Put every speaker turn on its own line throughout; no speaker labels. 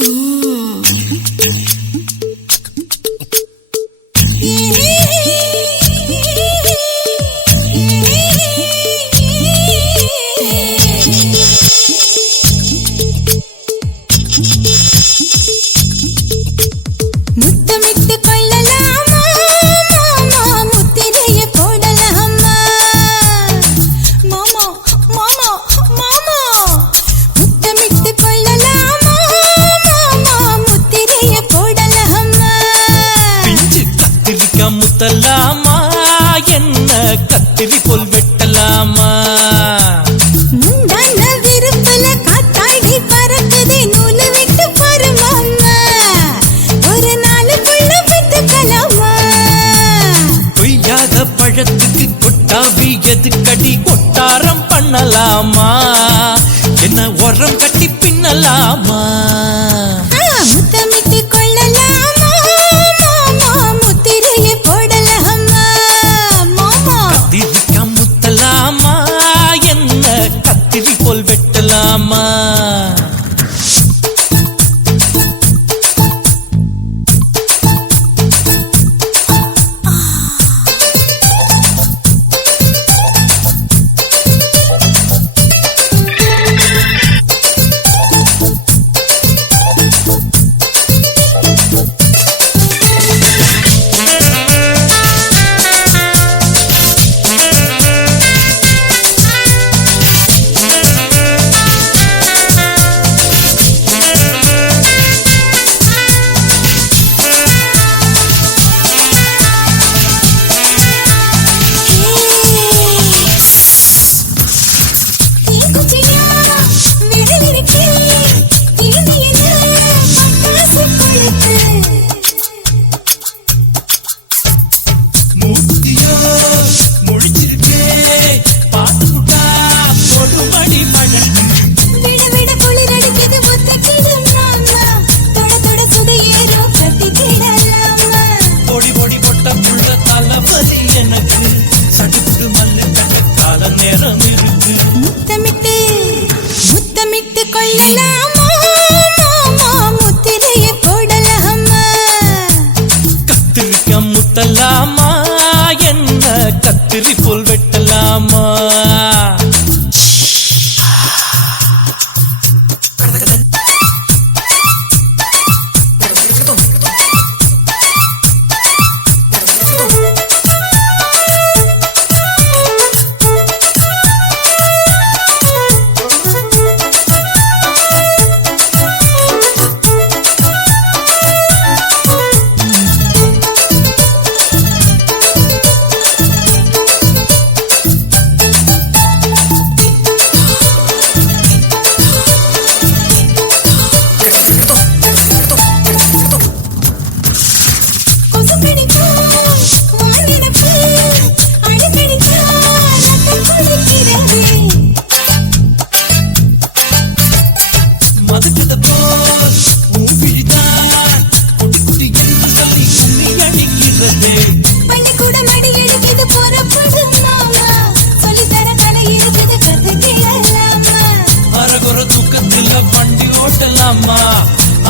Mmm. எதுக்கடி கொட்டாரம் பண்ணலாம்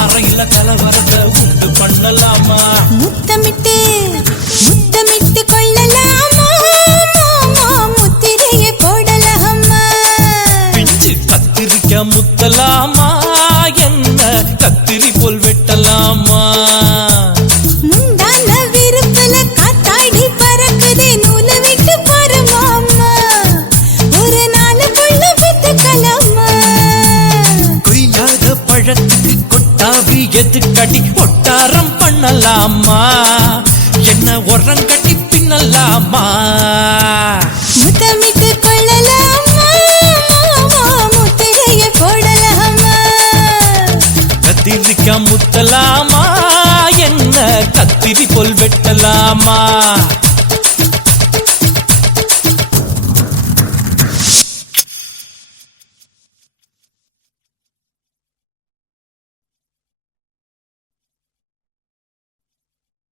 அறையில கலவரத்தை உண்டு பண்ணலாமா?
முத்தமிட்டு முத்தமிட்டு கொள்ளலாமா? முத்திரையை போடலாமா?
பிஞ்சு கத்திரிக்க முத்தலாமா? பழத்துக்கு கொட்டாவி எதுக்கடி ஒட்டாரம் பண்ணலாமா? என்ன உரம் கட்டி பின்னலாமா?
முத்தமிட்டு கொள்ளலாமா? முத்திரைய போடலாமா?
கத்திரிக்கா முத்தலாமா? என்ன கத்திரி பொல் வெட்டலாமா?